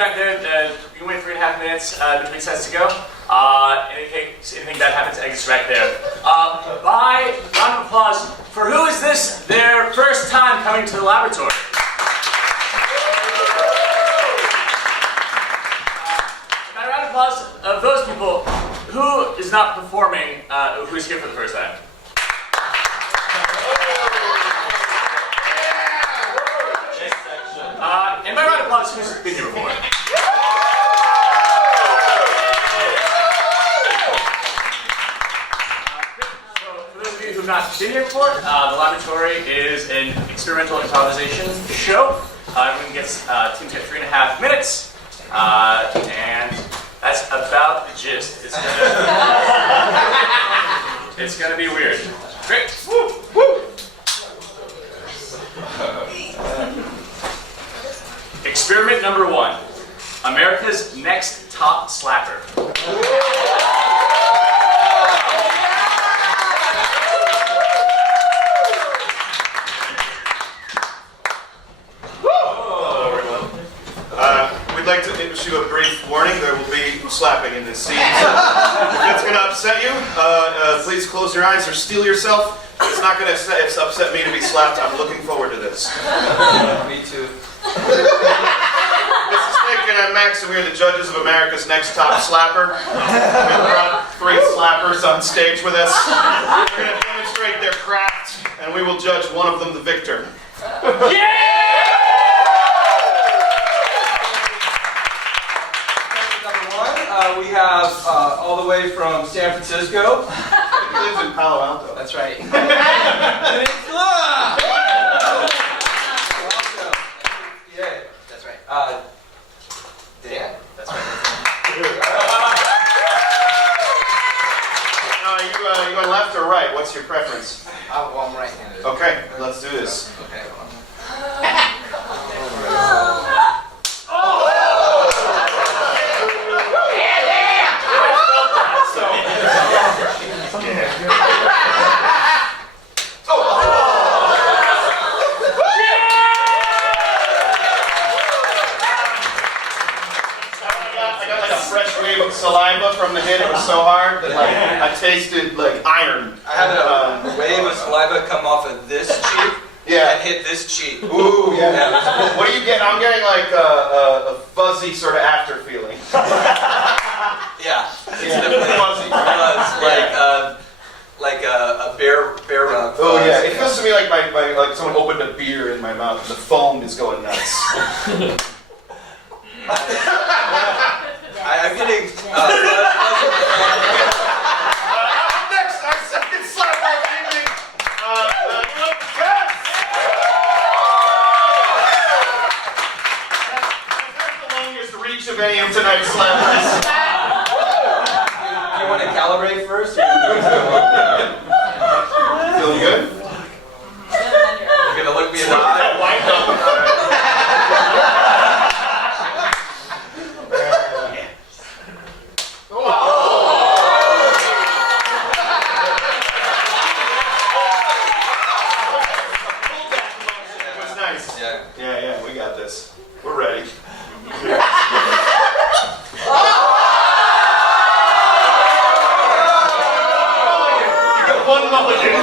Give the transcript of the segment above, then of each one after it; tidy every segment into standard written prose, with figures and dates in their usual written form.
back there, you can wait 3.5 minutes between sets to go. Anything that happens, exits back there. By round of applause for who is this their first time coming to the laboratory? By round of applause of those people, who is not performing, who is here for the first time? And by round of applause, who's been here before? Who have not been here before, the laboratory is an experimental improvisation show. Everyone gets, teams get 3.5 minutes, and that's about the gist. It's gonna be weird. Great. Woo! Woo! Experiment number 1. America's next top slapper. We'd like to issue a brief warning. There will be slapping in this scene. If that's going to upset you, please close your eyes or steel yourself. It's not going to upset me to be slapped. I'm looking forward to this. Me too. This is Nick and Max, and we are the judges of America's Next Top Slapper. We brought 3 slappers on stage with us. We're going to demonstrate their craft, and we will judge one of them the victor. Yeah! We have all the way from San Francisco. He lives in Palo Alto. That's right. Dan. That's right. Dan. That's right. You going left or right? What's your preference? Well, I'm right-handed. Okay, let's do this. Okay. Saliva from the hit. It was so hard that I tasted like iron. I had a wave of saliva come off of this cheek. Yeah. And hit this cheek. Ooh, yeah. What do you get? I'm getting like a fuzzy sort of after feeling. Yeah. It's definitely fuzzy. Like a bear rug. Oh yeah. It feels to me like like someone opened a beer in my mouth and the foam is going nuts. I'm getting. Next, our second slapper of the evening. That's the longest reach of any of tonight's slappers. You want to calibrate first? Feeling good? You're gonna look me in the eye. Yeah, we got this. We're ready. You got one mulligan.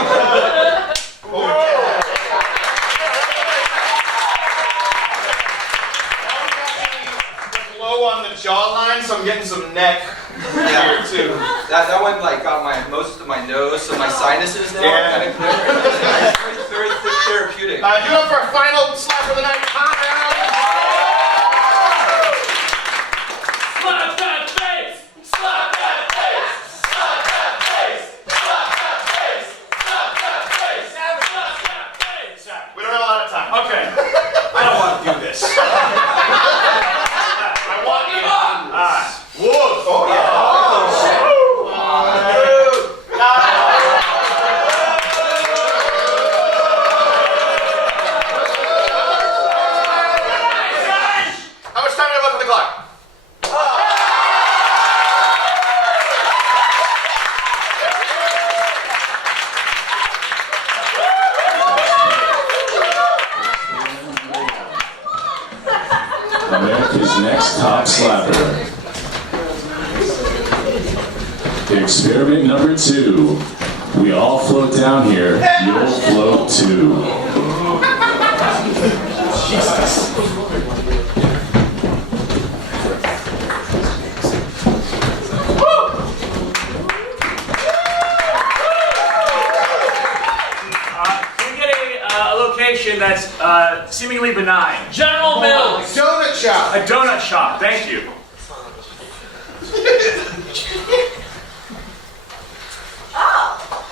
Low on the jawline, so I'm getting some neck here too. That one like got most of my nose, so my sinuses now are kind of clear. It's very therapeutic. Do it for our final slap of the night. Slap that face! Slap that face! Slap that face! Slap that face! Slap that face! Slap that face! We don't have a lot of time. Okay. I don't want to do this. I want you on. Whoa! Oh yeah. top slapper. Experiment number 2. We all float down here. You'll float too. That's seemingly benign. General Mills. Donut shop. A donut shop. Thank you. Oh.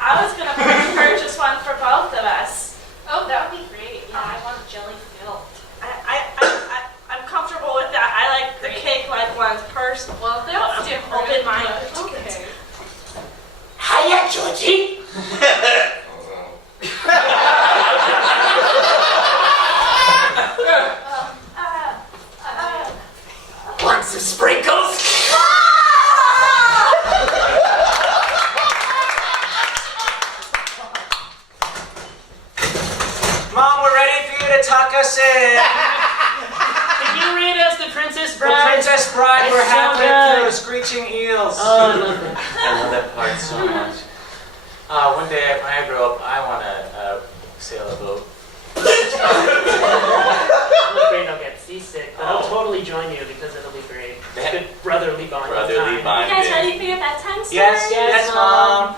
I was gonna purchase one for both of us. Oh, that would be great. Yeah, I want jelly filled. I'm comfortable with that. I like the cake-like ones personally. Well, that's different. Open-minded. Okay. Hiya, Georgie. Want some sprinkles? Mom, we're ready for you to tuck us in. Can you read us the Princess The Bride? Princess Bride, It's we're so halfway good. through. Screeching eels. Oh, I love it. I love that part so much. One day when I grow up, I want to sail a boat. I'm afraid I'll get seasick, but I'll totally join you because it'll be great. It's good brotherly bonding Brotherly time. You guys bonding. ready for your bedtime story? Yes, yes, Mom.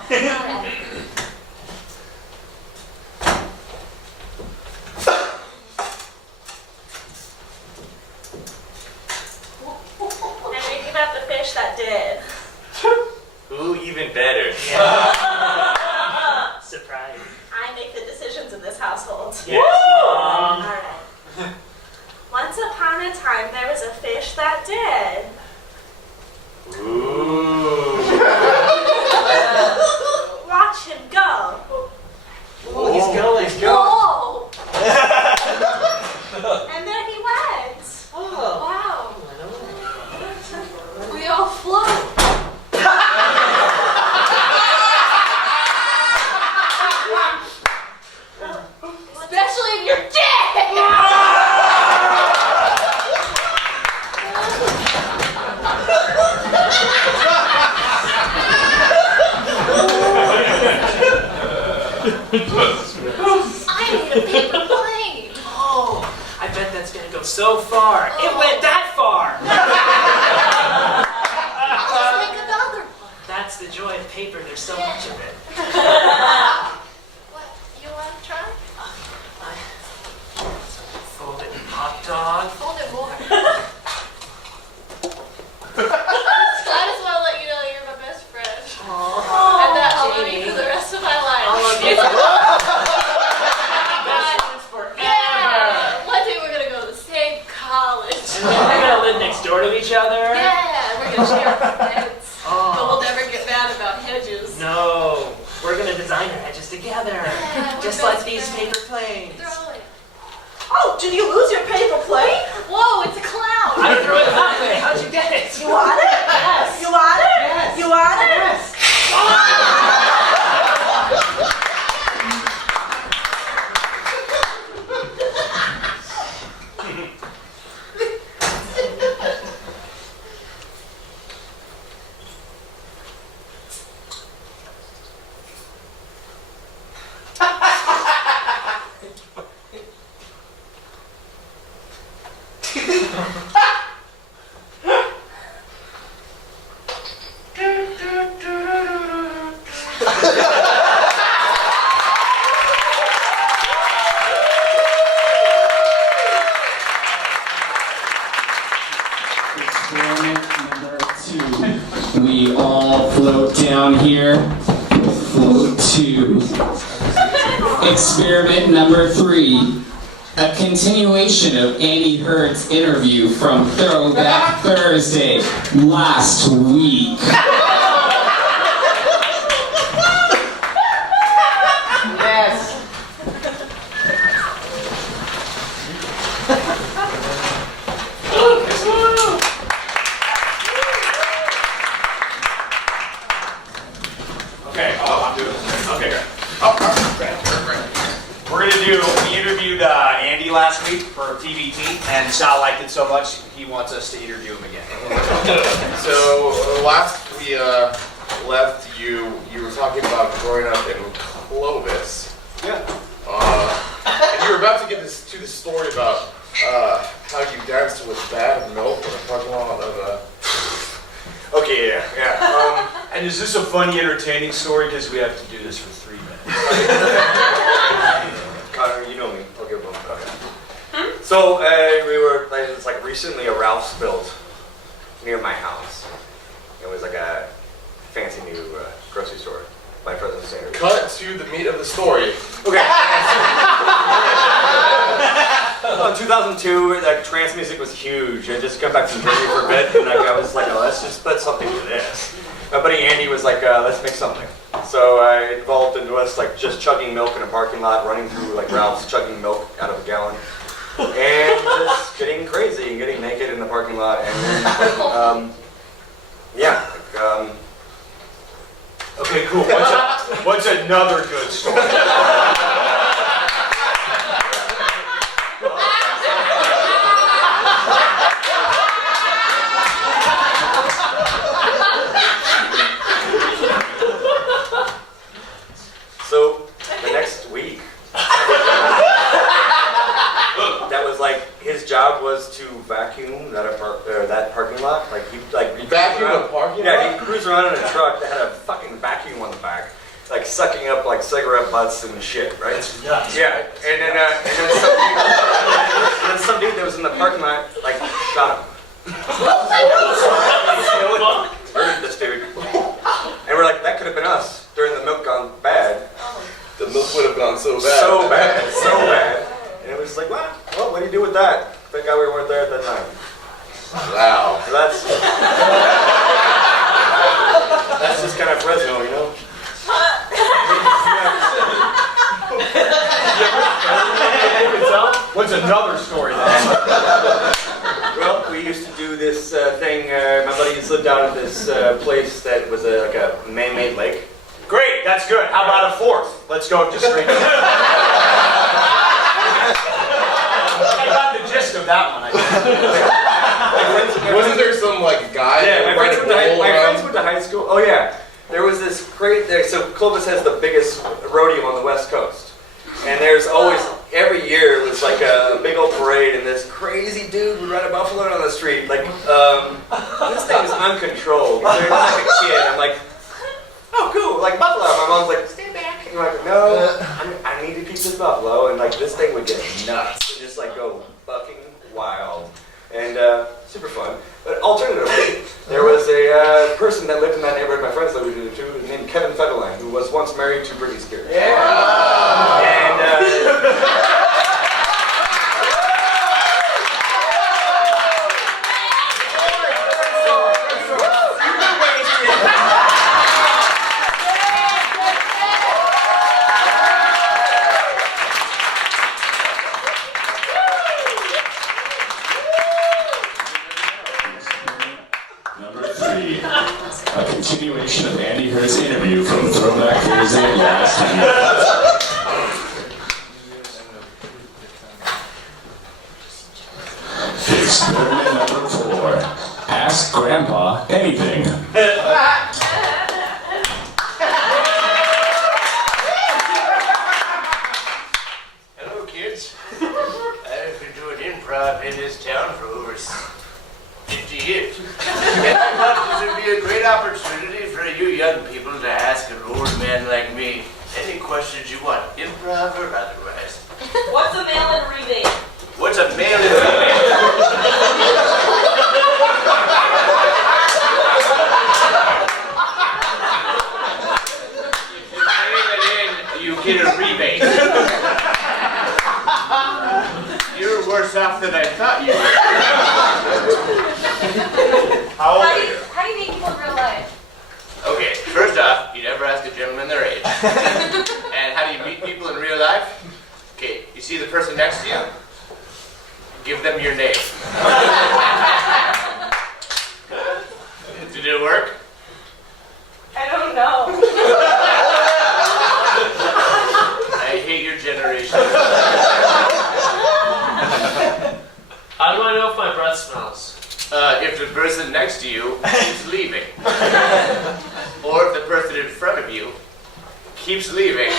And thinking about the fish that did. Ooh, even better. Surprise. I make the decisions in this household. Yes, Mom. Alright. Once upon a time, there was a fish that did. Ooh. Watch him go. Ooh, he's going. Whoa! And there he went. Oh. Wow. We all float. Especially if you're dead! I need a paper plane. Oh, I bet that's gonna go so far. It went that far. Just make another one. That's the joy of paper. There's so much of it. What? You want to try? Folded hot dog. Hold it more. I just want to let you know you're my best friend. Oh, And that I'll love you for the rest of my life. I'll love you. Best friends forever. Yeah. One day we're going to go to the same college. And then we're gonna live next door to each other. Yeah, we're going to share fence. But Oh. we'll never get mad about hedges. No, we're gonna design our hedges together, Yeah, we're just best like these friends. paper planes. Throw it. Oh, did you lose your paper plate? Whoa, it's a clown. I threw it that way. How'd you get it? You want it? Yes. You want it? Yes. You want it? Yes. Experiment number 2. We all float down here. Float 2. Experiment number 3. A continuation of Annie Hurd's interview from Throwback Thursday last week. Yes. Okay, I'm doing this. Okay, great. We're gonna do, we interviewed Andy Andy last week for TVT, and Sal liked it so much he wants us to interview him again. So last we left you were talking about growing up in Clovis. Yeah. And you were about to get to the story about how you danced with bad milk in a parking lot of a. Okay, yeah. And is this a funny, entertaining story? Because we have to do this for 3 minutes. Connor, you know me. I'll give them. Okay. So we were it's like recently a Ralph's built near my house. It was like a fancy new grocery store. My present standard. Cut to the meat of the story. Okay. In 2002, like trance music was huge. I just got back from Germany for a bit, and like, I was like, oh, let's just put something to this. My buddy Andy was like, let's make something. So I evolved into us like just chugging milk in a parking lot, running through like Ralph's, chugging milk out of a gallon, and just getting crazy and getting naked in the parking lot, and then, Okay, cool. What's another good story? So the next week, that was like his job was to vacuum that parking lot. Like he Vacuum the parking lot? Yeah, he cruised around in a truck that had a fucking vacuum on the back, like sucking up like cigarette butts and shit, right? That's nuts. Yeah, and then some dude that was in the parking lot like shot him. Murdered this dude. And we're like, that could have been us during the milk gone bad. The milk would have gone so bad. So bad, so bad. And it was like, well, what do you do with that? Thank God we weren't there at that time. Wow. So that's just kind of Fresno, you know? What's another story then? Well, we used to do this thing. My buddies lived down at this place that was like a man-made lake. Great, that's good. How about a fourth? Let's go just straight. I got the gist of that one, I think. Wasn't there some like guy? Yeah, my friends that went to high school. Oh yeah, there was this great. So Clovis has the biggest rodeo on the West Coast, and there's always every year it was like a big old parade, and this crazy dude would ride a buffalo on the street. Like this thing is uncontrolled. So I'm like a kid. I'm like, oh cool, like buffalo. My mom's like, stand back. And I'm like, no, I need to keep this buffalo, and like this thing would get nuts, and just like go bucking wild. And super fun. But alternatively, there was a person that lived in that neighborhood my friends lived in too, named Kevin Federline, who was once married to Britney Spears. Yeah. And Number 3, a continuation of Andy Hurt's interview from Throwback Thursday last week. Experiment number 4, ask Grandpa anything. Hello, kids. I've been doing improv in this town for over 50 years. And I thought this would be a great opportunity for you young people to ask an old man like me any questions you want, improv or otherwise. What's a mail-in rebate? What's a mail-in rebate? You get a rebate. You're worse off than I thought you were. How old are you? How do you meet people in real life? Okay, first off, you never ask a gentleman their age. And how do you meet people in real life? Okay, you see the person next to you? Give them your name. Did it work? I don't know. I hate your generation. If the person next to you is leaving. Or if the person in front of you keeps leaving.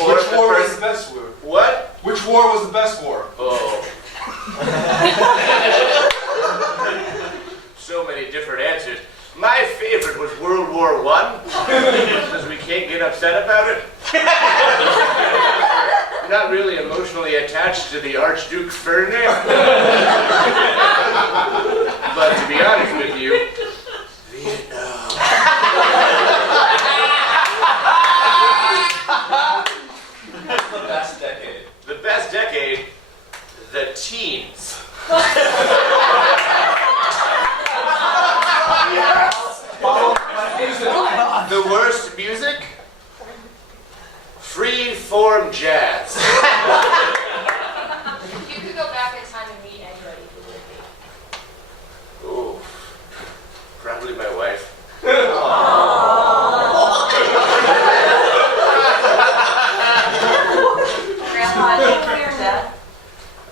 Or Which if the war was person- the best war? What? Which war was the best war? Oh. So many different answers. My favorite was World War I, because we can't get upset about it. I'm not really emotionally attached to the Archduke Ferdinand. But to be honest with you, Vietnam. The best decade. The best decade, the teens. The worst music? Free-form jazz. If you could go back in time and meet anybody, who would it be? Ooh, probably my wife. Grandpa, do you know your dad?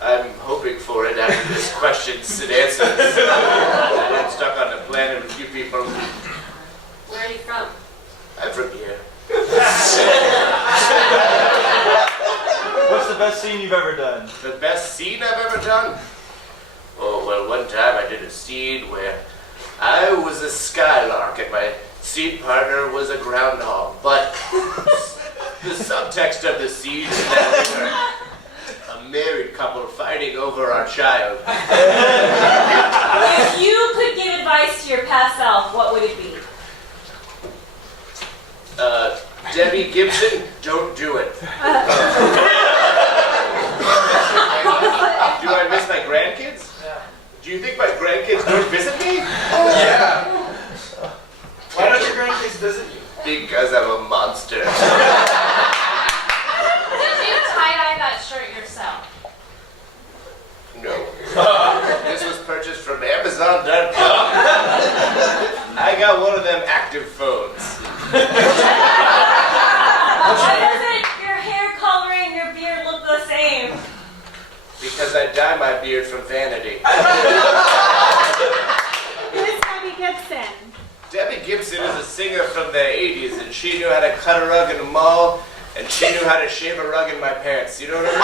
I'm hoping for it after this questions and answers. I'm stuck on the planet with you people. Where are you from? I'm from here. What's the best scene you've ever done? The best scene I've ever done? Oh, well, one time I did a scene where I was a skylark and my scene partner was a groundhog. But the subtext of the scene is that we were a married couple fighting over our child. If you could give advice to your past self, what would it be? Debbie Gibson, don't do it. Do I miss my grandkids? Yeah. Do you think my grandkids don't visit me? Yeah. Why don't your grandkids visit you? Because I'm a monster. Did you tie-dye that shirt yourself? No. This was purchased from Amazon.com. I got one of them active phones. Why doesn't your hair color and your beard look the same? Because I dye my beard from vanity. Who's Debbie Gibson? Debbie Gibson is a singer from the 80s, and she knew how to cut a rug in a mall, and she knew how to shave a rug in my pants. You know what I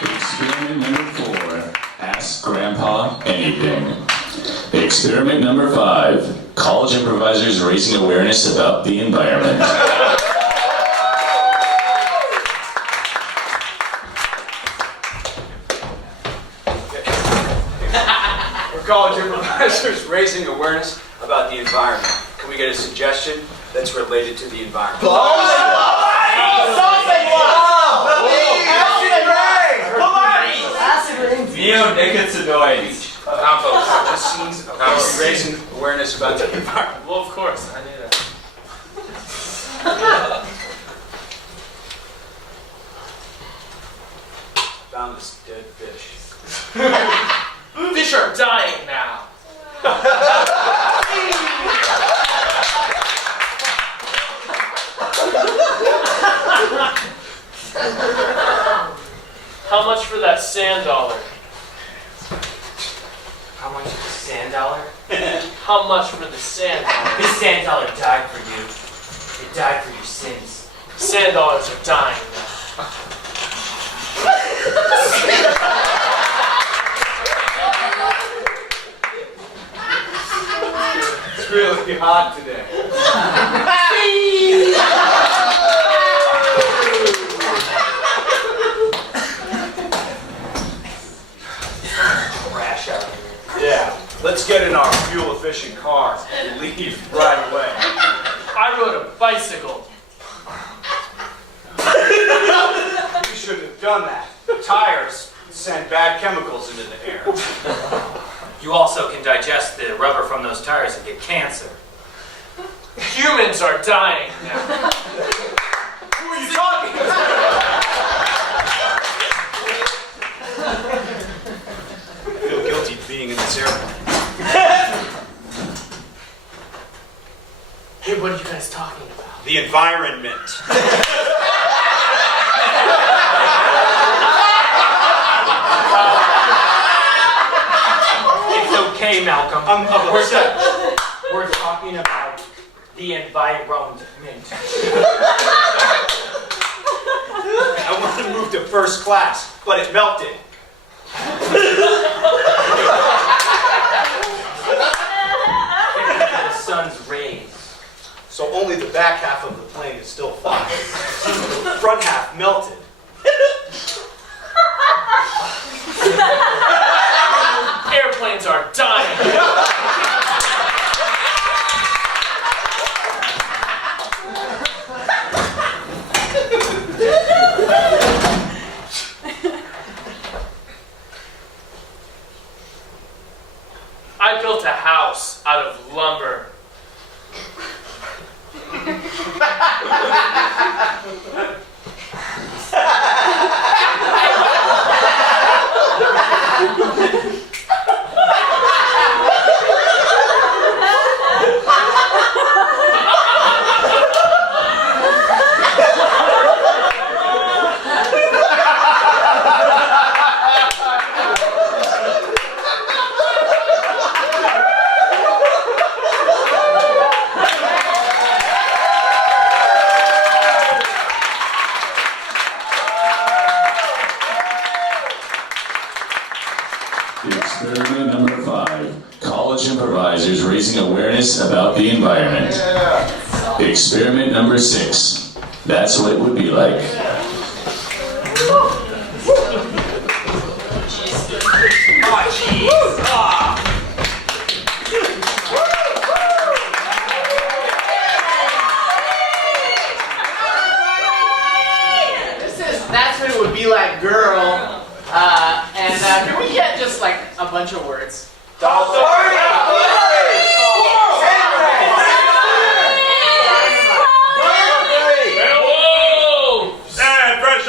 Experiment number 4. Ask Grandpa anything. Experiment number 5. College improvisers raising awareness about the environment. We're college improvisers raising awareness about the environment. Can we get a suggestion that's related to the environment? Neonicotinoids. Just scenes about raising awareness about the environment. Well, of course, I knew that. Found this dead fish. Fish are dying now. How much for that sand dollar? How much is the sand dollar? How much for the sand dollar? This sand dollar died for you. It died for your sins. Sand dollars are dying now. It's really hot today. Crash out here. Yeah. Let's get in our fuel-efficient car and leave right away. I rode a bicycle. You shouldn't have done that. Tires send bad chemicals into the air. You also can digest the rubber from those tires and get cancer. Humans are dying now. Who are you talking to? I feel guilty being in this airplane. environment. It's okay, Malcolm. Where's that? We're talking about the environment. I wanted to move to first class, but it melted. The sun's rays. So only the back half of the plane is still flying. The front half melted. Airplanes are dying. I built a house out of lumber. Experiment number 5. College improvisers raising awareness about the environment. Experiment number 6. That's what it would be like. That's what it would be like, girl. Can we get just like a bunch of words? Whoa! Hey, fresh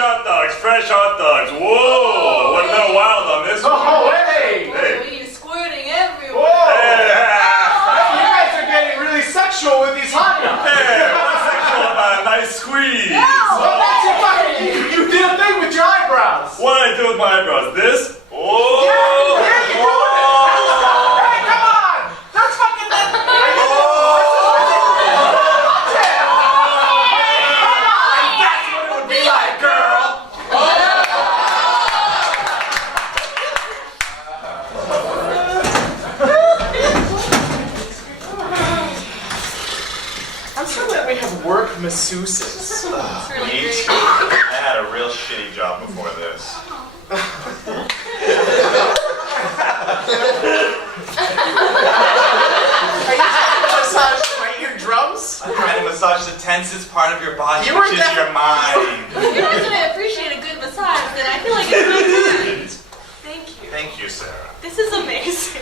hot dogs. Whoa! Wasn't that wild on this one? Oh, hey! You're squirting everywhere. You guys are getting really sexual with these hot dogs. Hey, what's sexual about a nice squeeze? That's your fucking. You did a thing with your eyebrows. What did I do with my eyebrows? This? Oh! Hey, come on! That's fucking. That's what it would be like, girl. I'm so glad we have work masseuses. Me too. I had a real shitty job before this. Are you trying to massage my eardrums? I'm trying to massage the tensest part of your body, You were which is your mind. If you're not gonna appreciate a good massage, then I feel like it's my turn. Thank you. Thank you, Sarah. This is amazing.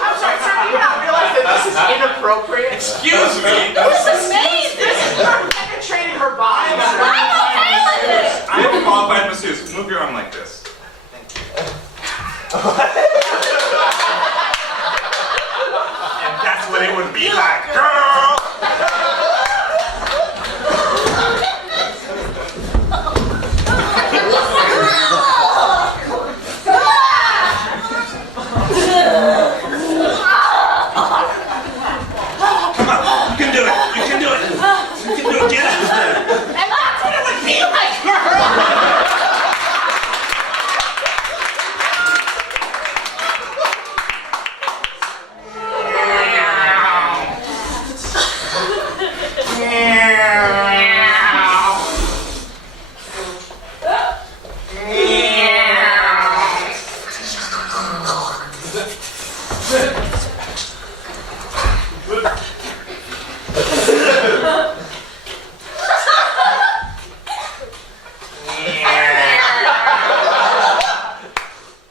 I'm sorry, sir, do you not realize that this is inappropriate? Excuse me. This is amazing. This is her penetrating her body. I'm okay with this. I'm a qualified masseuse. Move your arm like this. Thank you. And that's what it would be like, girl. Come on, you can do it. You can do it. You can do it. Get out of there. And that's what it would be like, girl.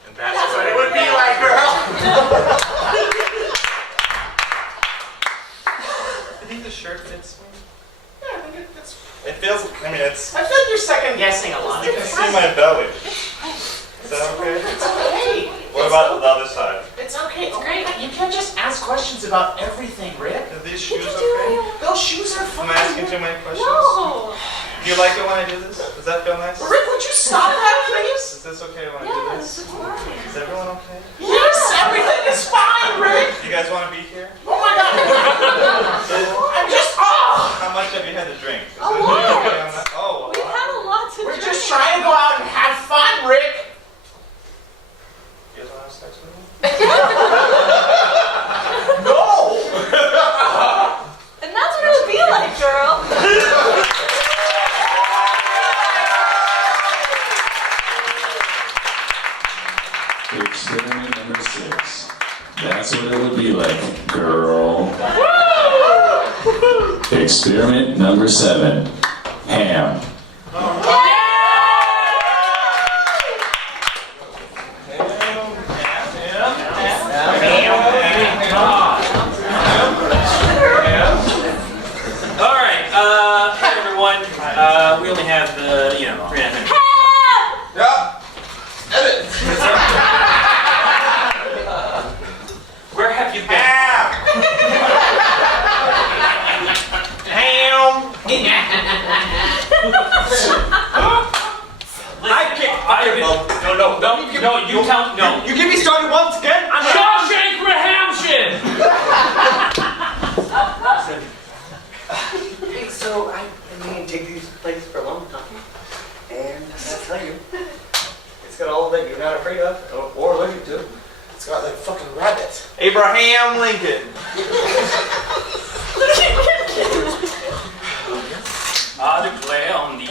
And that's what it would be like, girl. I think the shirt fits me. Yeah, I think it's. It feels, I mean, it's, I feel like you're second guessing a lot. you can see my belly. It's about the other side? It's okay. It's great. You can't just ask questions about everything, Rick. Are these shoes okay? Those shoes are fine. I'm asking too many questions. No. Do you like it when I do this? Does that feel nice? Rick, would you stop that, please? Is this okay when I do this? Yes, it's fine. Is everyone okay? Yes, everything is fine, Rick. You guys want to be here? Oh my God. I'm just. How much have you had to drink? Is A it- lot. Oh, a We've lot. had a lot to We're drink. just trying to go out and have fun, Rick. You guys want to have sex with me? No. And that's what it would be like, girl. Experiment number 6. That's what it would be like, girl. Experiment number 7. Ham. All right, hey everyone. We only have 3.5 minutes. Yeah. Edit. Where have you been? Ham. No, you tell, no. You get me started once again? I'm Shawshank Redemption! Hey, so I mean, take these places for a long time, and I gotta tell you, it's got all that you're not afraid of or allergic to. It's got like fucking rabbits. Abraham Lincoln. I declare on these.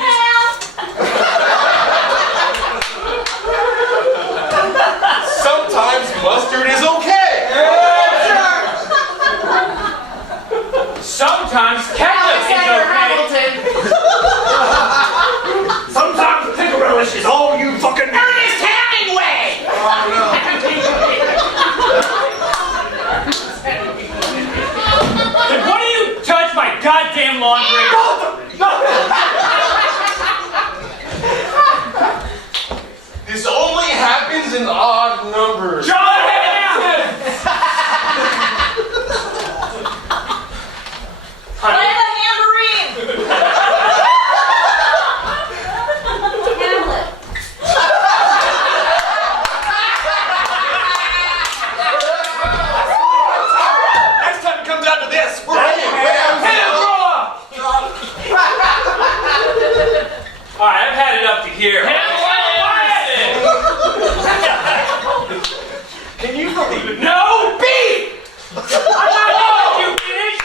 Sometimes mustard is okay. Sometimes ketchup is okay. Sometimes pickle relish is all you fucking need. Ernest Hemingway. Then why do you touch my goddamn laundry? This only happens in odd numbers. John Hamm! Play the tambourine. Hamlet. Next time it comes out to this, we're Alright, I've had it up to here. Can you believe it? No beef! I'm not done with you, finish!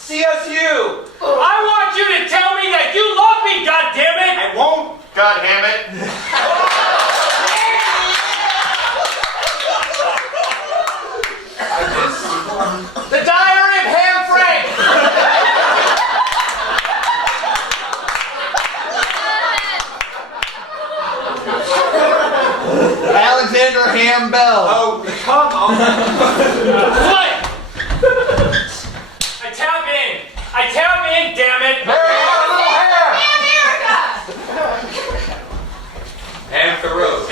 CSU. I want you to tell me that you love me, goddammit! I won't. God damn it. The Diary of Ham Frank. Alexander Ham Bell. Oh, come on. What? I tap in, damn it! Ham Thoreau.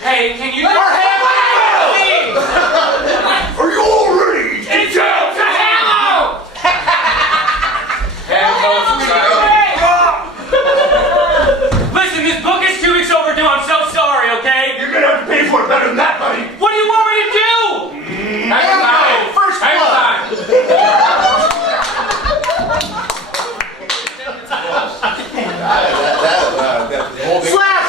Hey, can you... Are you all ready? It's a hammer! Listen, this book is 2 weeks overdue. I'm so sorry, okay? You're gonna have to pay for it better than that, buddy. What do you want me to do? First blood. Slap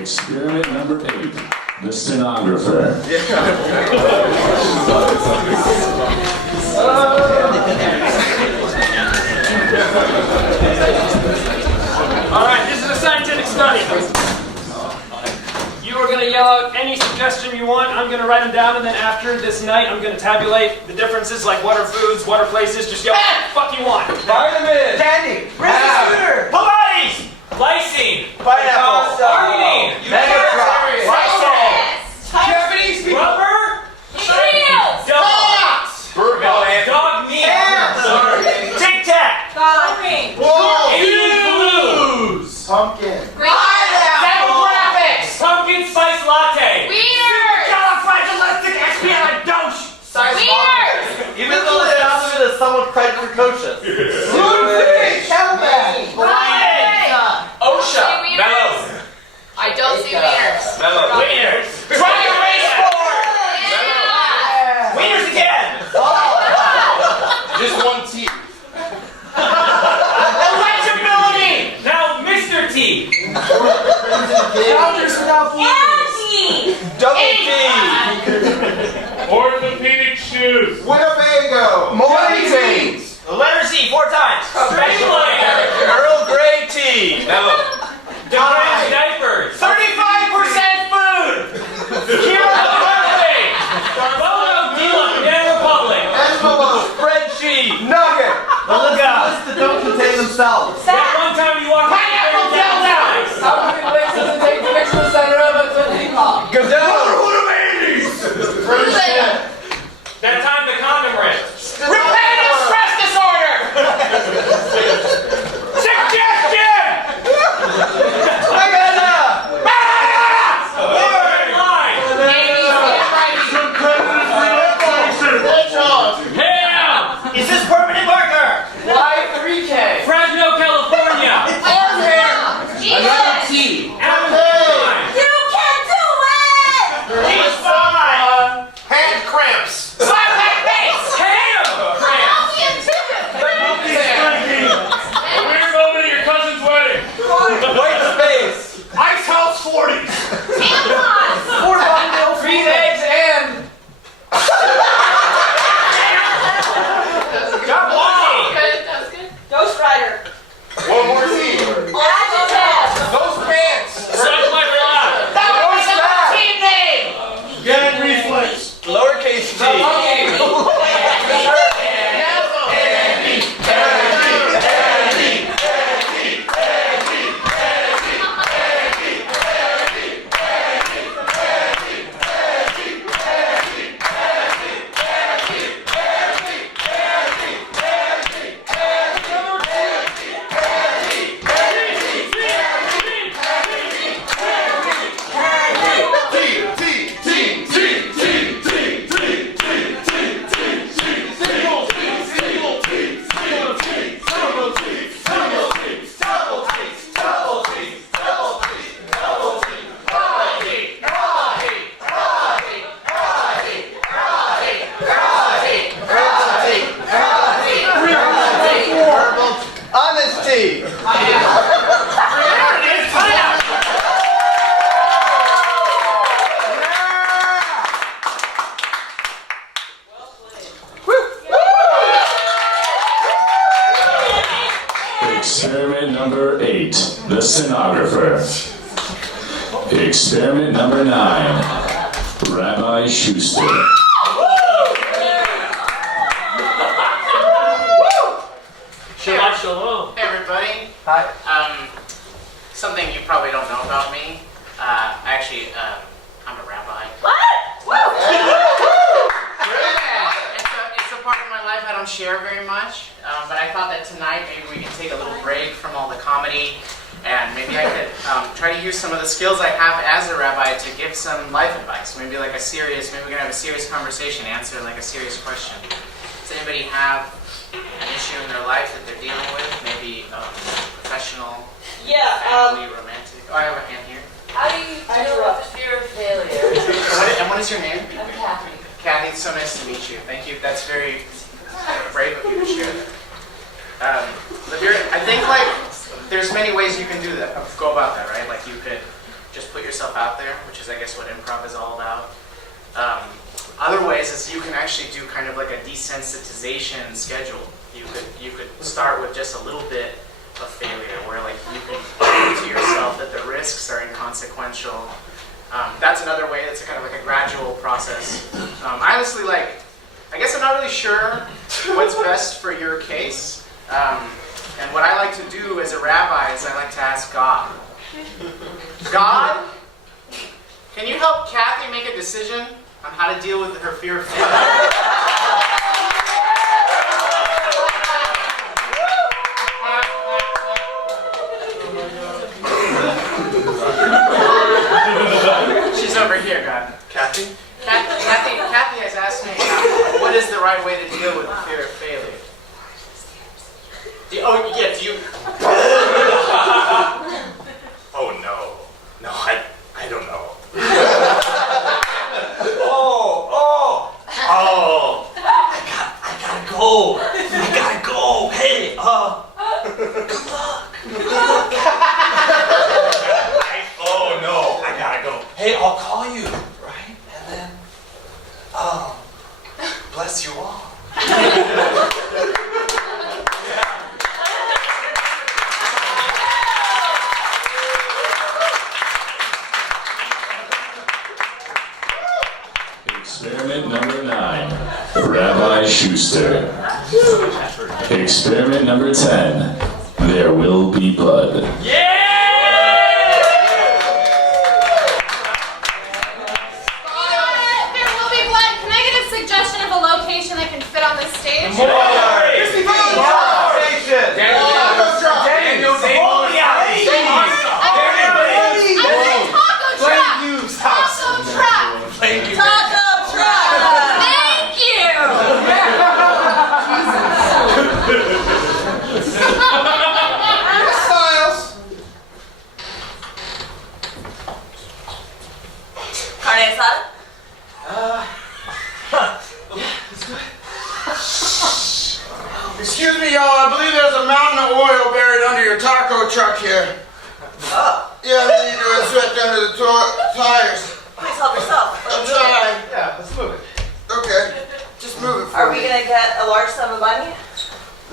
Experiment number 8, the stenographer. All right, this is a scientific study. You are going to yell out any suggestion you want. I'm going to write them down, and then after this night, I'm going to tabulate the differences, like what are foods, what are places. Just yell what the fuck you want. Vitamin! Candy! Pilates! Lysine. Pineapple! Arginine! Megatron! Japanese people! Rubber! Cheerios! Dog meat! Tic Tac! Green. Blues! Pumpkin. Demographics! Pumpkin spice latte! Weird! Califragilistic expialidocious! Weird! Even though it sounds like it's somewhat precocious. OSHA. Weird. Mellow. I don't see wieners. Mellow. Wieners! Try a race board! Yeah. Wieners again! Just one T. Eligibility! Now, Mr. T! Andy! Double T! Orthopedic shoes. Winnebago! Movies! The letter Z 4 times! Streamliner! Earl Grey tea! Mellow. Depressed diapers! 35% food! Kira Hartley! Photo deal of Banana Republic! Envelope! Spreadsheet! Nugget! The don't contain themselves. That one time you walked Pineapple dildo! How many places does it take to mix the center of a Tootsie Pop? Godot! that time the condom ripped! Repetitive stress disorder! Suggestion! Ham! Is this permanent marker? Y3K. Fresno, California! Jesus! T. Amazon! You can do it! Hand cramps. Slap back face! Ham! Help you too! We're over to your cousin's wedding. White space! Ice House 40s. Tampons! 4 bundles, 3 eggs, and... Got one! That was good. Ghost Rider. One more T. Adjective. Those pants. Suck my blood! That was a team name! Gag reflex. Lowercase t! Honesty! Experiment number 8, the stenographer. Experiment number 9, Rabbi Schuster. Shabbat shalom. Hey everybody. Hi. Something you probably don't know about me. I'm a rabbi. What? It's a part of my life I don't share very much. But I thought that tonight maybe we could take a little break from all the comedy, and maybe I could try to use some of the skills I have as a rabbi to give some life advice. Maybe we're gonna have a serious conversation, answer like a serious question. Does anybody have an issue in their life that they're dealing with? Maybe professional, family, romantic. Oh, I have a hand here. How do you deal with the fear of failure? And what is your name? I'm Kathy. Kathy, it's so nice to meet you. Thank you. That's very brave of you to share that. I think like there's many ways you can do that. Go about that, right? Like you could just put yourself out there, which is, I guess, what improv is all about. Other ways is you can actually do kind of like a desensitization schedule. You could start with just a little bit of failure, where like you can prove to yourself that the risks are inconsequential. That's another way. That's kind of like a gradual process. I honestly I guess I'm not really sure what's best for your case. And what I like to do as a rabbi is I like to ask God. God, can you help Kathy make a decision on how to deal with her fear of failure? She's over here, God. Kathy? Kathy has asked me what is the right way to deal with the fear of failure. Do you? Oh no. No, I don't know. I gotta go. Hey, good luck. Oh no, I gotta go. Hey, I'll call you, right? And then, bless you all. Experiment number 9, Rabbi Schuster. Experiment number 10, there will be blood. Excuse me, y'all. I believe there's a mountain of oil buried under your taco truck here. Oh. Yeah, we need to inspect under the tires. Please help yourself. I'm trying. Yeah, let's move it. Okay. Just move it for Are me. we gonna get a large sum of money?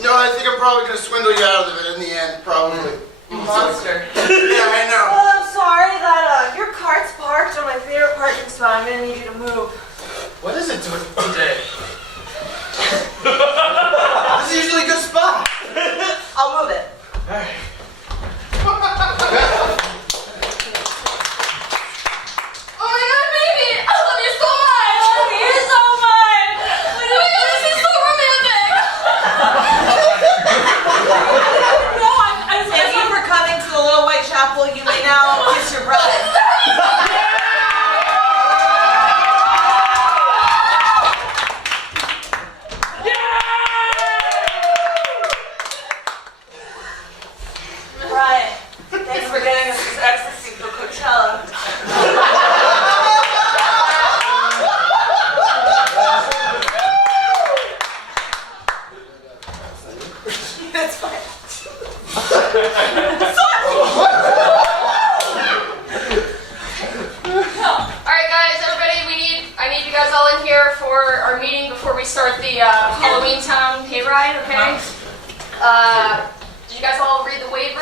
No, I think I'm probably gonna swindle you out of it in the end, probably. Monster. Yeah, I know. Well, I'm sorry that your cart's parked on my favorite parking spot. I'm gonna need you to move. What is it today? This is usually a good spot. I'll move it. Alright. Oh my god, baby! I love you so much! I love you so much! Oh my god, this is so romantic! No, I'm Thank you for coming to the Little White Chapel. You may now kiss your bride. Right. Thanks for getting us this ecstasy for Coachella. That's fine. Alright guys, everybody, I need you guys all in here for our meeting before we start the Halloween Town hayride, okay? Did you guys all read the waiver?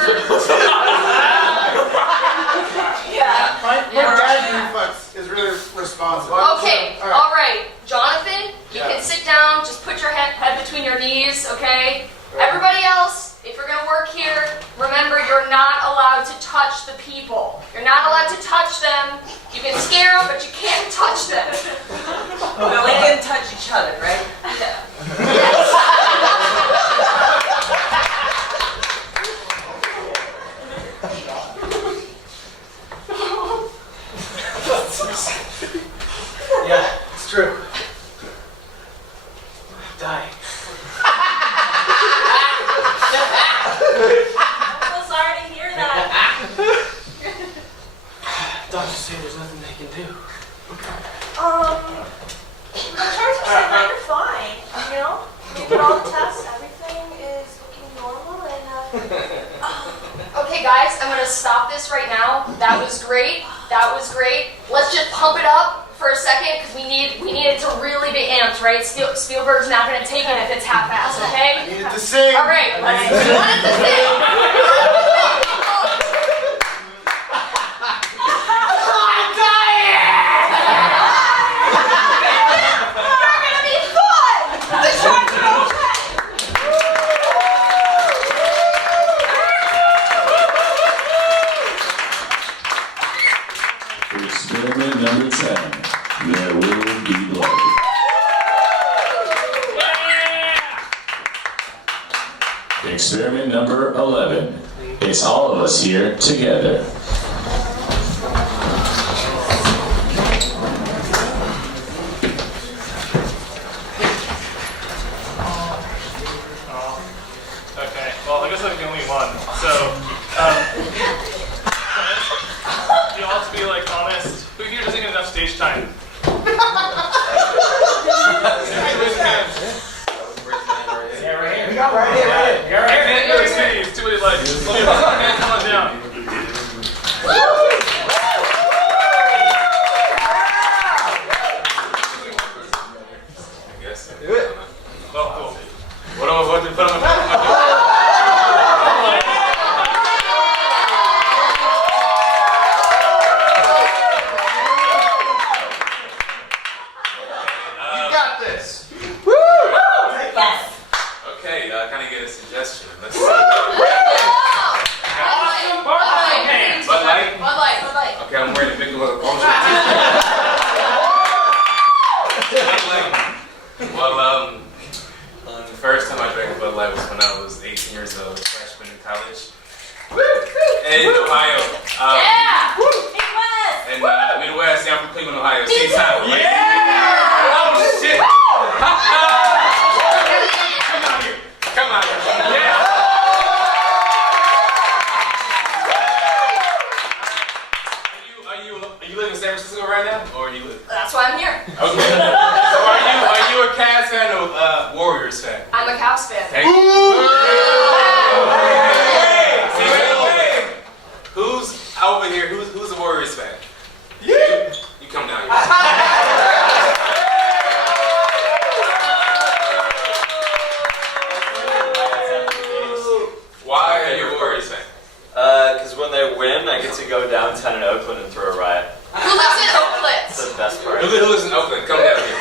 Yeah. My dad reflex is really responsive. Okay, alright. Jonathan, you can sit down, just put your head between your knees, okay? Everybody else, if you're gonna work here, remember you're not allowed to touch the people. You're not allowed to touch them. You can scare them, but you can't touch them. But we can touch each other, right? Yeah. Yeah, it's true. I'm dying. I'm so sorry to hear that. Doctors say there's nothing they can do. The charts are saying that you're fine, you know? You did all the tests, everything is looking normal, and, Okay guys, I'm gonna stop this right now. That was great. That was great. Let's just pump it up for a second because we need it to really be amped, right? Spielberg's not gonna take it if it's half-assed, okay? I need it to sing. All right, let's want it to sing. I'm dying! You're gonna be fun! This one's For experiment number 10, there will be blood. Experiment number 11. It's all of us here together. Okay, well, I guess I'm the only one. So, you all have to be like honest. Who here doesn't get enough stage time? Yeah, right here. We got right here. It's too many lights. Come on down. Well, cool. What am I supposed to put on my You got this. Okay, can I get a suggestion? Let's see. Bud Light? Bud Light. Okay, I'm wearing a big little culture. Well, the first time I drank Bud Light was when I was 18 years old, freshman in college. In Ohio. Yeah! And Midwest, I'm from Cleveland, Ohio. Same time. Right? Yeah! Oh, shit! Come on here. Come on here. Yeah! Are you living in San Francisco right now? Or are you live? That's why I'm here. Okay. So are you a Cavs fan or Warriors fan? I'm a Cavs fan. Hey. Who's over here? Who's a Warriors fan? You come down here. Why are you a Warriors fan? Because when they win, I get to go downtown in Oakland and throw a riot. Who lives in Oakland? That's the best part. Who lives in Oakland? Come down here.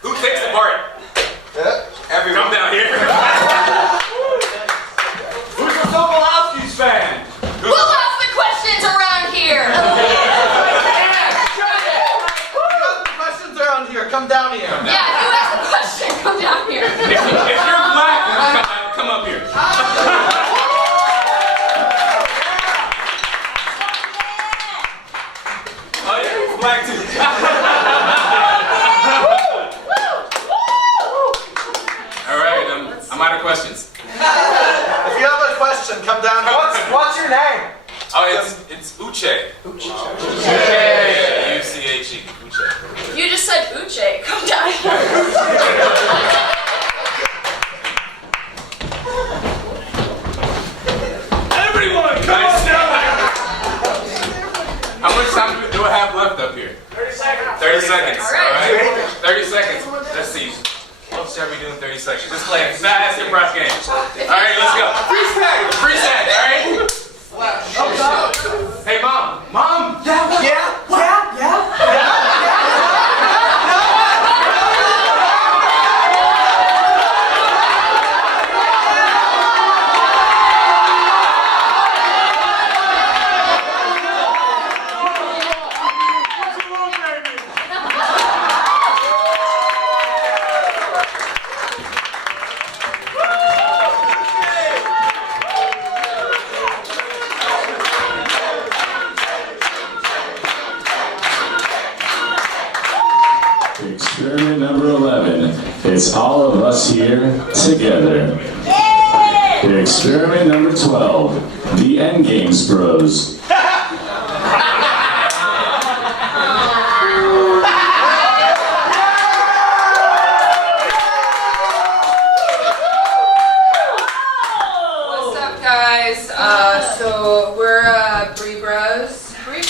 Who takes the part? Everyone. Come down here. Who's a Sokolowski's fan? Who asks the questions around here? Questions around here. Come down here. Yeah, who asks the question? Come down here. If you're black, come up here. Oh yeah, he's black too. All right, I'm out of questions. If you have a question, come down. What's your name? Oh, it's Uche. Uche. Yeah, U-C-H-E. Uche. You just said Uche. Come down here. Everyone, come on down. How much time do I have left up here? 30 seconds. 30 seconds. All right. 30 seconds. Let's see. What should we do in 30 seconds? Just play a fast improv game. All right, let's go. Free stack. All right. Hey, mom. Experiment number 11. It's all of us here together. Experiment number 12. The Endgames Bros. guys. So we're Brie Bros. Brie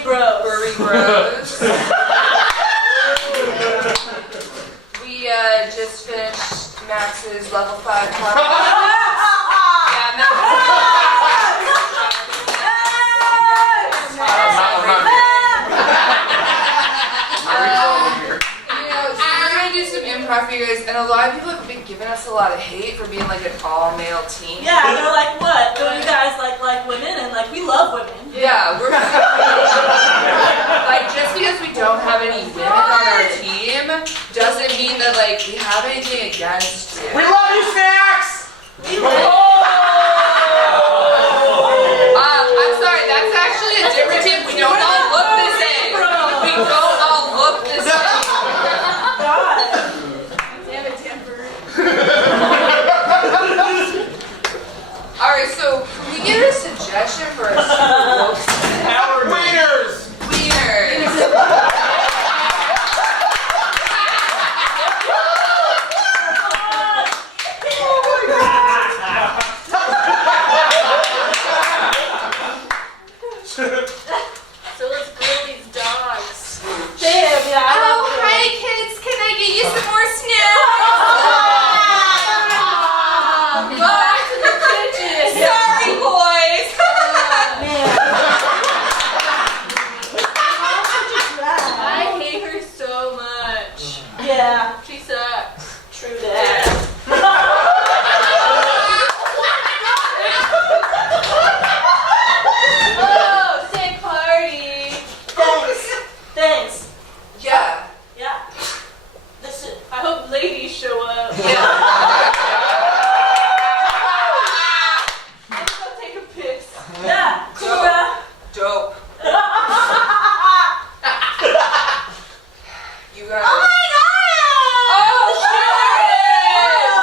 Bros. We just finished Max's level 5 class. Yeah, we're gonna do some improv for you guys, and a lot of people have been giving us a lot of hate for being like an all-male team. Yeah, they're like, what? Don't you guys like women? And like, we love women. Yeah, we're like, just because we don't have any women on our team doesn't mean that like we have anything against you. We love you, Snacks! I'm sorry, that's actually a different team. We don't all look the same. We don't all look the same. God. Damn it, Timber. Alright, so can we get a suggestion for a Wieners! So let's grill these dogs. Damn, yeah. Oh, hi kids, can I get you some more snacks? Back to the kitchen. Sorry, boys. I hate her so much. Yeah. She sucks. True that. Oh, sick party. Thanks. Yeah. Yeah. Listen, I hope ladies show up. I'm gonna go take a piss. Yeah. Cool. Dope. You guys. Oh my God! Oh, shit!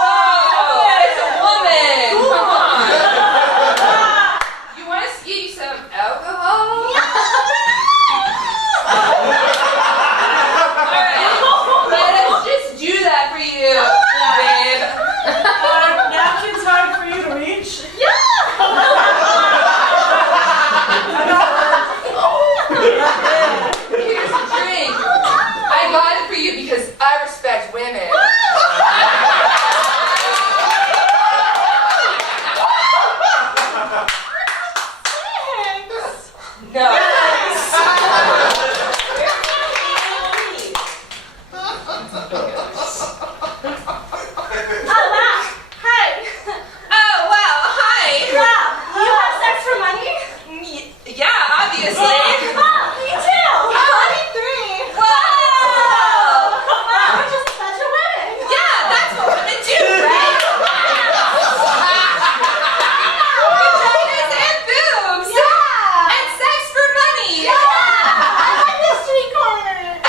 Whoa! It's a woman! Come on! You want us to get you some alcohol? Alright, let us just do that for you, babe. Napkin's hard for you to reach? Here's a drink. I got it for you because I respect women. No. Oh, wow. Hi. Oh, wow, hi. Wow. You have sex for money? Yeah, obviously. Oh, me too. 23. Wow. Wow, we're just a bunch of women. Yeah, that's what women do, right? Vaginas and boobs. Yeah. And sex for money. Yeah. I like this street corner.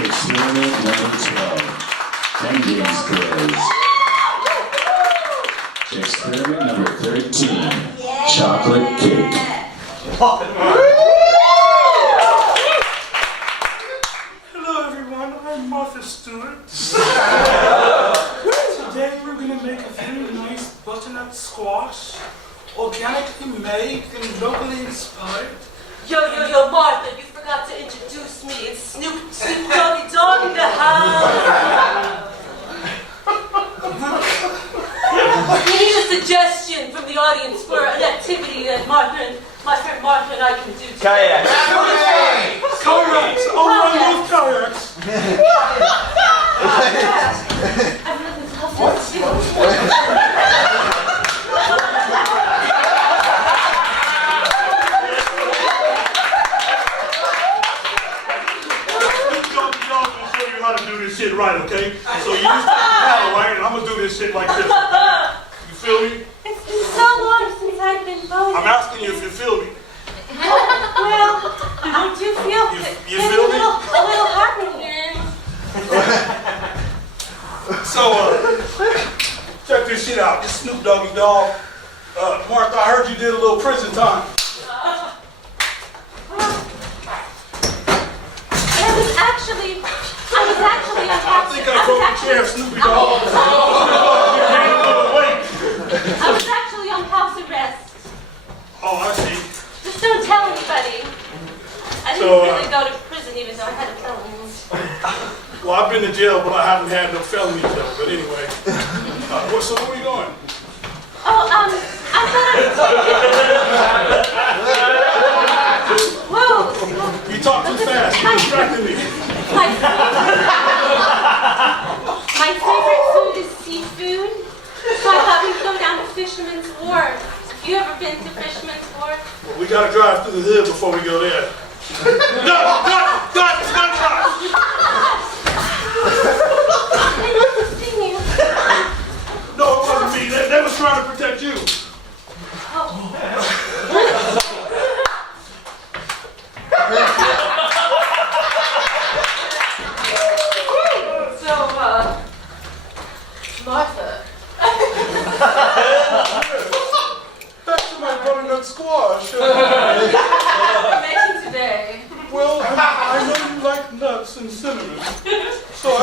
Experiment number 12. Endings quiz. Experiment number 13. Chocolate cake. Hello everyone, I'm Martha Stewart. Today we're going to make a very nice butternut squash, organically made and locally inspired. Yo, Martha, you forgot to introduce me. It's Snoop Doggy Dog in the house. We need a suggestion from the audience for an activity that my friend Martha and I can do. Kayak. Kayaks! Oh, I love kayaks! I really love this How to do this shit right, okay? So you use the paddle, right? And I'm gonna do this shit like this. You feel me? It's been so long since I've been voting. I'm asking you if you feel me. Well, I do feel You feel me? a little happy here. So, check this shit out. This Snoop Doggy Dog. Martha, I heard you did a little prison time. think I broke the chair, Snoopy Dog. I was actually on house arrest. Oh, I see. Just don't tell anybody. I didn't really go to prison even though I had a felony. Well, I've been to jail, but I haven't had no felonies though. But anyway, so where are we going? Oh, I thought Whoa! You talk too fast. You're distracting me. My favorite food is seafood, so I thought we'd go down to Fisherman's Wharf. Have you ever been to Fisherman's Wharf? Well, we gotta drive through the hood before we go there. No! No, it wasn't me. They was trying to protect you. So, Martha. Back to my butternut squash. What are you making today? Well, I know you like nuts and cinnamon, so I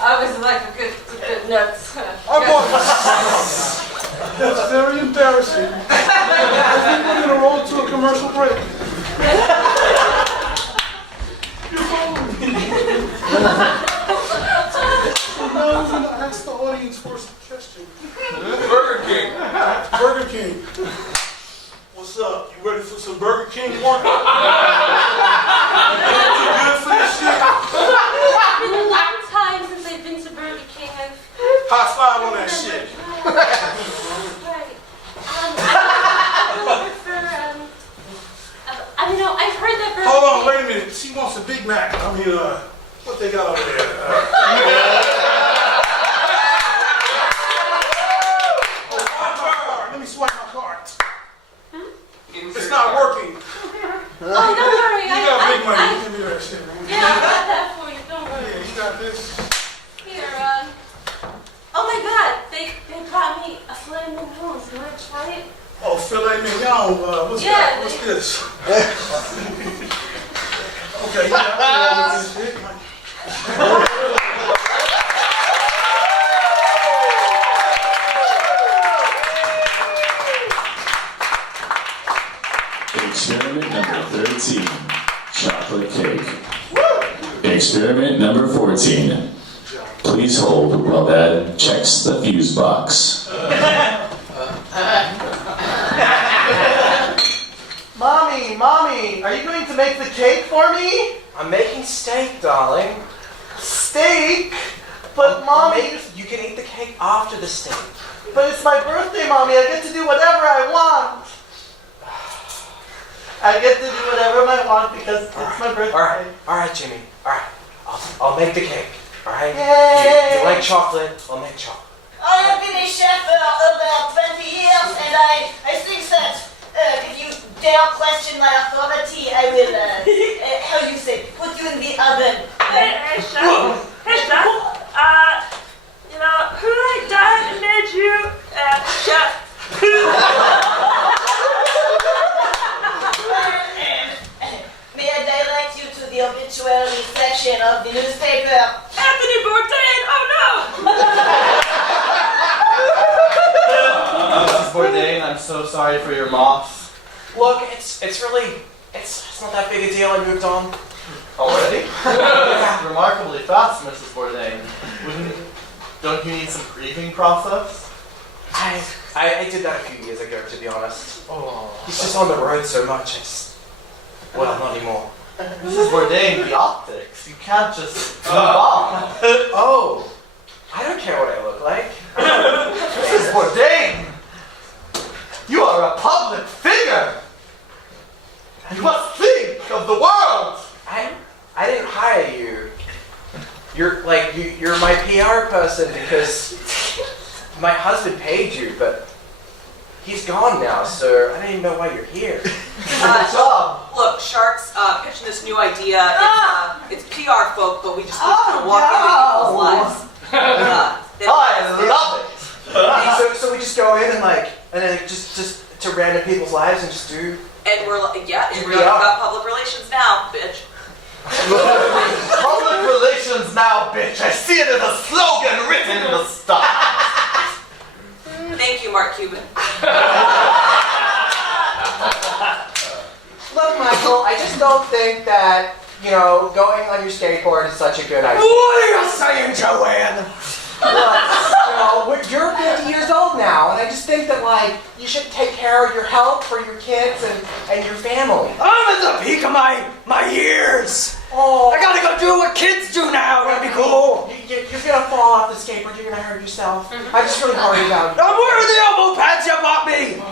always like a good nuts. I bought That's very embarrassing. I think we're going to roll to a commercial break. You following me? So now I'm going to ask the audience for a suggestion. Burger King. Burger King. What's up? You ready for some Burger King work? You good for this shit? It's been a long time since I've been to Burger King. High five on that shit. Right. I've heard that Burger Hold on, King. wait a minute. She wants a Big Mac. I mean, what they got over there? Let me swipe my card. It's not working. Oh, don't worry. You got big money. Give me that shit. Yeah, I got that for you. Don't worry. Yeah, you got this. Here, oh my God, they brought me a filet mignon. You want to try it? Oh, filet mignon. What's that? What's this? Okay, yeah, I know this shit. Experiment number 13, chocolate cake. Experiment number 14. Please hold while Dad checks the fuse box. Mommy, are you going to make the cake for me? I'm making steak, darling. Steak? But Mommy... You can eat the cake after the steak. But it's my birthday, Mommy. I get to do whatever I want. I get to do whatever I want because it's my birthday. All right, Jimmy. All right, I'll make the cake. All right. Yay! You like chocolate? I'll make chocolate. I have been a chef for about 20 years, and I think that if you dare question my authority, I will, how you say, put you in the oven. Hey, chef. Hey, chef. Who died and made you chef? May I direct you to the obituary section of the newspaper? Anthony Bourdain! Oh no! Mrs. Bourdain, I'm so sorry for your loss. Look, it's really, it's not that big a deal. I moved on. Already? Remarkably fast, Mrs. Bourdain. Don't you need some grieving process? I did that a few years ago, to be honest. Oh. He's just on the road so much. Well, not anymore. Mrs. Bourdain, the optics. You can't just move on. Oh, I don't care what I look like. Mrs. Bourdain, you are a public figure. You must think of the world. I didn't hire you. You're my PR person because my husband paid you, but he's gone now, so I don't even know why you're here. Look, Shark's pitching this new idea. It's PR folk, but we just need to walk into people's lives. I love it. So we just go in and then just to random people's lives and just do. And we're talking about public relations now, bitch. Public relations now, bitch. I see it as a slogan written in the stars. Thank you, Mark Cuban. Look, Michael, I just don't think that, going on your skateboard is such a good idea. What are you saying, Joanne? Look, you're 50 years old now, and I just think that, you should take care of your health for your kids and your family. I'm at the peak of my years. Oh. I gotta go do what kids do now. That'd be cool. You're gonna fall off the skateboard. You're gonna hurt yourself. I'm just really worried about you. I'm wearing the elbow pads you bought me.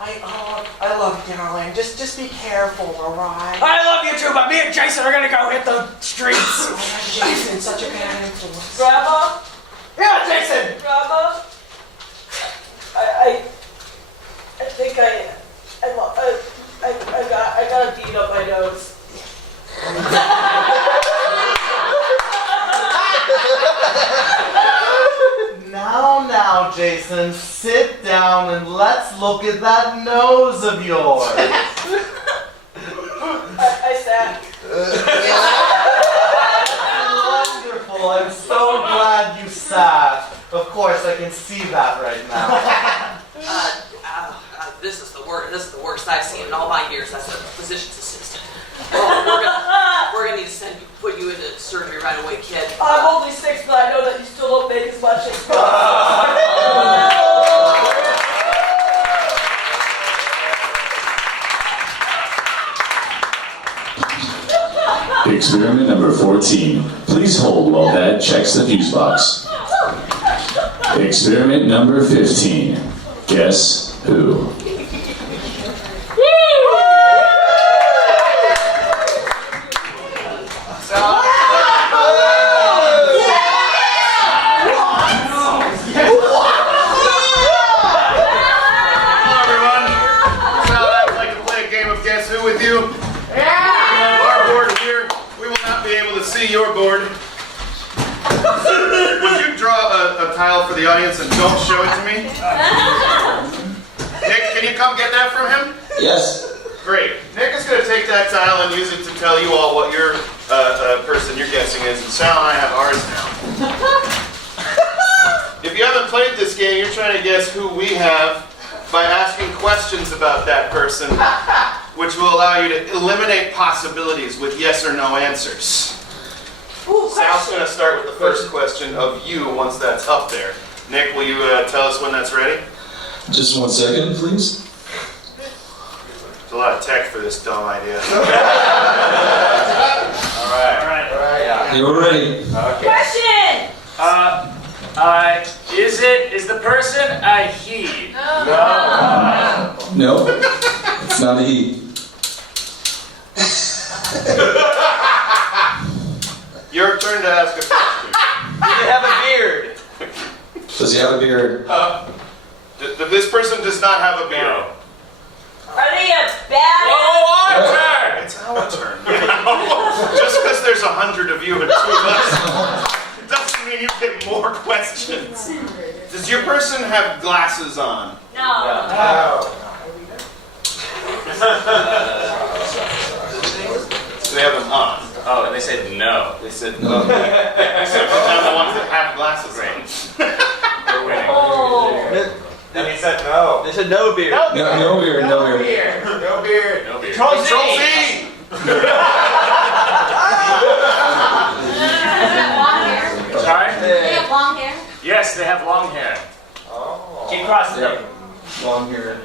I love you, darling. Just be careful, all right? I love you too, but me and Jason are gonna go hit the streets. Jason's such a bad influence. Grandma? Yeah, Jason. Grandma? I think I got a bead up my nose. Now, Jason, sit down and let's look at that nose of yours. I sat. Wonderful. I'm so glad you sat. Of course, I can see that right now. This is the worst I've seen in all my years as a physician's assistant. We're gonna need to put you into surgery right away, kid. I'm only 6, but I know that you still don't make as much as Experiment number 14. Please hold while Dad checks the fuse box. Experiment number 15. Guess who? Your board. Would you draw a tile for the audience and don't show it to me? Nick, can you come get that from him? Yes. Great. Nick is going to take that tile and use it to tell you all what your person you're guessing is, and Sal and I have ours now. If you haven't played this game, you're trying to guess who we have by asking questions about that person, which will allow you to eliminate possibilities with yes or no answers. Sal's going to start with the first question of you once that's up there. Nick, will you tell us when that's ready? Just 1 second, please. There's a lot of tech for this dumb idea. All right. You're ready. Okay. Question! Is the person a he? No, it's not a he. Your turn to ask a question. Does he have a beard? Does he have a beard? This person does not have a beard. Are they a bad? Our turn! It's our turn. Just because there's 100 of you and 2 of us doesn't mean you get more questions. Does your person have glasses on? No. Do they have them on? Oh, and they said no. They said no. Yeah, except for the ones that have glasses on. We're winning. Oh. Then he said no. They said no beard. No beard, no beard. No beard. No beard. Control Z. They have long hair. Sorry? They have long hair. Yes, they have long hair. Oh. Keep crossing. Yep. Long hair.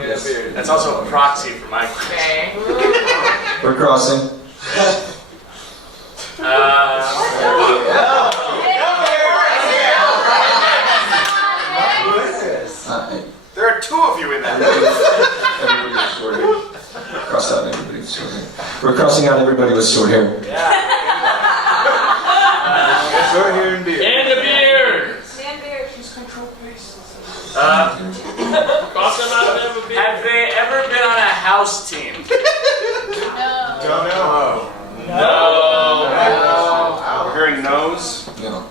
Yes. Beard. That's also a proxy for my question. Okay. We're crossing. There are 2 of you in that. Everybody's short hair. Cross out everybody with short hair. We're crossing out everybody with short hair. Short hair and beard. And a beard. Man beard. Have they ever been on a house team? Don't know. No. We're hearing no's. No.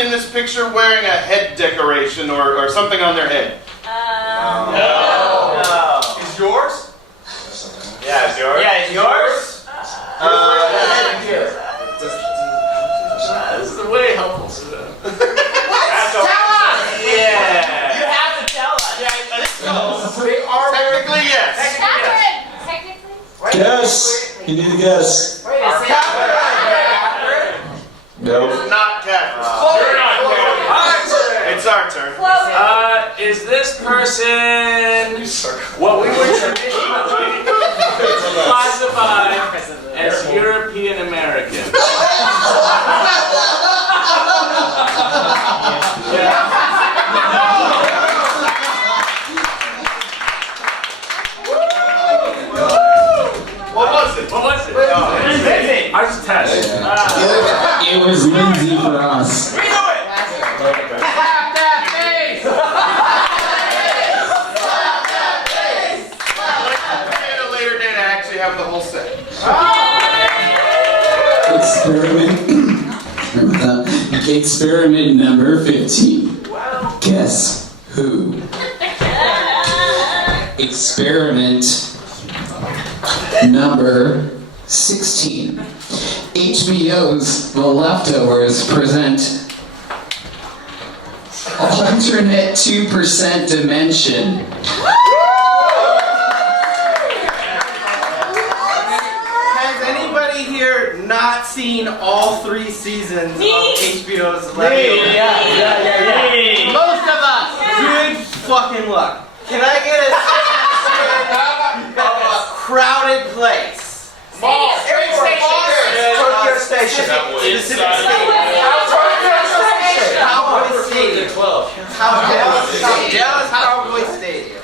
person in this picture wearing a head decoration or something on their head? No. Is yours? Yeah, it's yours. Yeah, it's yours. This is way helpful. Tell us. Yeah. You have to tell us. They are Technically, yes. Catherine! Technically? Guess. You need to guess. Wait a second. Nope. Not Catherine. You're not Catherine. It's our turn. Is this person what we would traditionally classify as European American? What was it? What was it? Lindsay. I just tested. It was Lindsay for us. We knew it. Have that face. At a later date, I actually have the whole set. Experiment number 15. Guess who? Experiment number 16. HBO's The Leftovers present alternate 2% dimension. Has anybody here not seen all 3 seasons of HBO's Leftovers? Yeah. Most of us. Good fucking luck. Can I get a crowded place? Mall. Train station. Tokyo Station. Specific station. Dallas Cowboy Stadium.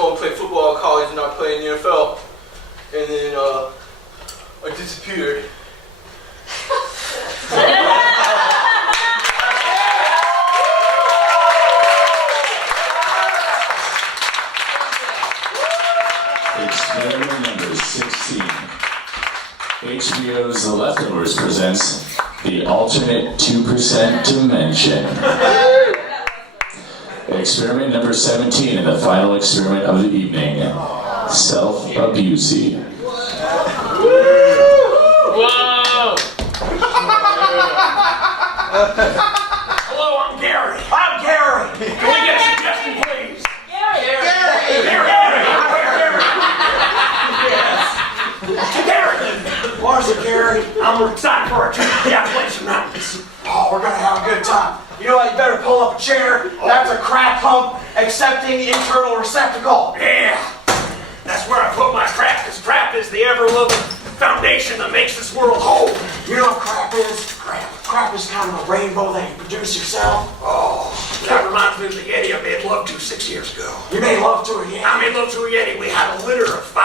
basketball and played football at college and not play in the NFL. And then I disappeared. Experiment number 16. HBO's The Leftovers presents The Alternate 2% Dimension. Experiment number 17 and the final experiment of the evening. Self-abuse. Whoa! Hello, I'm Gary. I'm Gary. Can we get a suggestion, please? Gary. Where's it, Gary? I'm excited for a trip to the Appalachian Mountains. Oh, we're gonna have a good time. You know what? You better pull up a chair. That's a crap hump accepting internal receptacle. Yeah. That's where I put my crap, because crap is the ever-loving foundation that makes this world whole. You know what crap is? Crap is kind of a rainbow that you produce yourself. Oh, that reminds me of the Yeti I made love to 6 years ago. You made love to a Yeti? I made love to a Yeti. We had a litter of 5.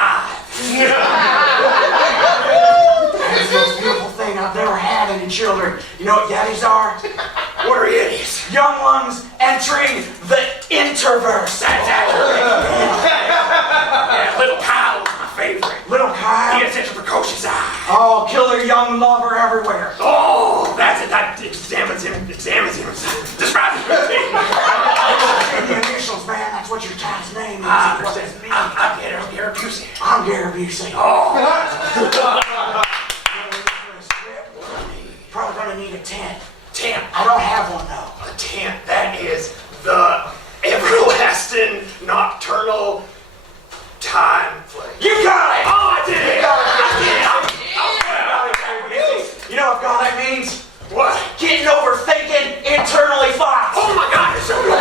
That's the most beautiful thing I've never had any children. You know what Yetis are? What are Yetis? Young ones entering the interverse. That's accurate. Yeah, little Kyle was my favorite. Little Kyle? He had such a precocious eye. Oh, killer young lover everywhere. Oh, that's it. That examines him. Describes his routine. The initials, man. That's what your child's name is. I understand. I'm Gary Busey. I'm Gary Busey. Oh. Probably gonna need a tent. Tent? I don't have one though. A tent, that is the everlasting nocturnal time place. You got it! Oh, I did it! You know what God that means? What? Getting over thinking internally thoughts. Oh my God, you're so good.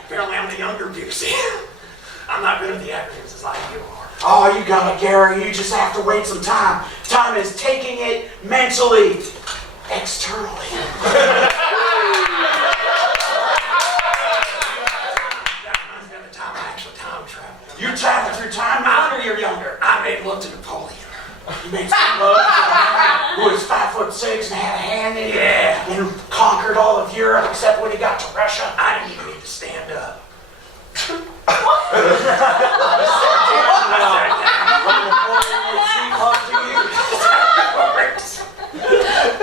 Apparently I'm the younger Busey. I'm not good at the acronyms as like you are. Oh, you got it, Gary. You just have to wait some time. Time is taking it mentally, externally. You traveled through time now, or you're younger? I made love to Napoleon. You made some love to a man who was 5'6" and had a hand in it. Yeah. And conquered all of Europe except when he got to Russia. I didn't even need to stand up.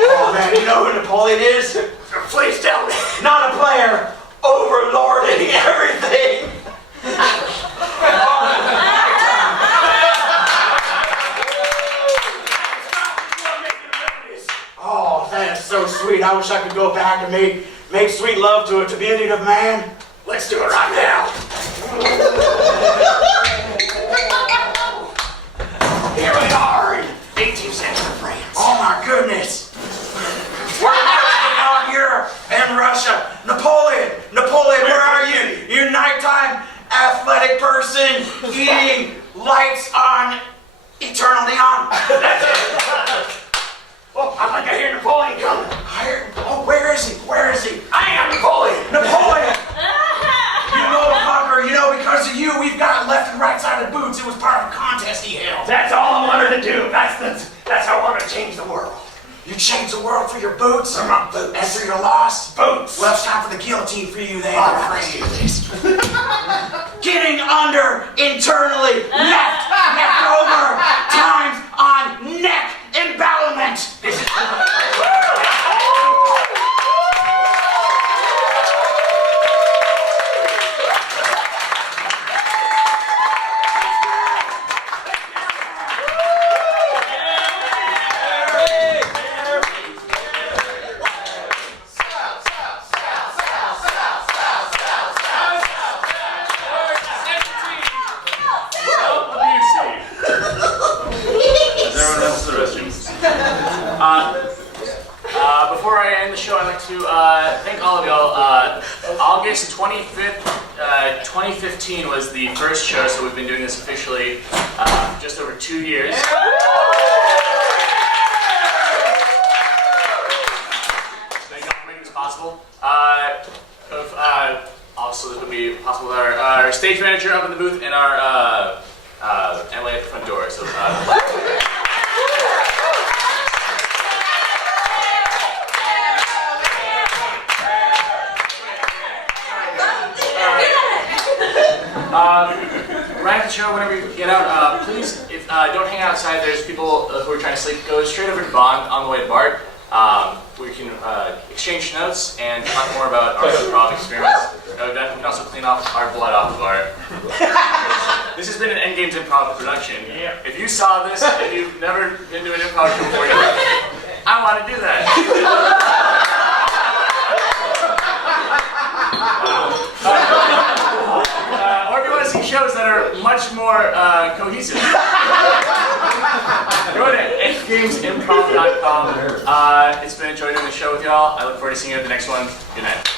Oh man, you know who Napoleon is? Please tell me. Not a player, overlording everything. Oh, that is so sweet. I wish I could go back and make sweet love to a diminutive man. Let's do it right now. Here we are in 18th century France. Oh my goodness. We're on Europe and Russia. Napoleon, where are you? You nighttime athletic person eating lights on eternal neon. That's it. Oh, I think I hear Napoleon coming. Oh, where is he? I am Napoleon. You know, fucker, because of you, we've got left and right side of boots. It was part of a contest he held. That's all I wanted to do. That's how I want to change the world. You change the world for your boots? Or my boots. And for your loss? Boots. Well, it's time for the guillotine for you then. All right, let's do this. Getting under internally, left over, times on neck embellowment. This is... Before I end the show, I'd like to thank all of y'all. August 25th, 2015 was the first show, so we've been doing this officially just over 2 years. Thank y'all for making this possible. Also, this would be stage manager up in the booth and our Emily at the front door. So. Right after the show, whenever you get out, please, if don't hang outside. There's people who are trying to sleep. Go straight over to Bond on the way to BART. We can exchange notes and talk more about our improv experiments. We can also clean off our blood off of our. This has been an Endgames Improv production. If you saw this and you've never been to an improv show before, you're like, I want to do that. Or if you want to see shows that are much more cohesive, go to endgamesimprov.com. It's been a joy doing the show with y'all. I look forward to seeing you at the next one. Good night.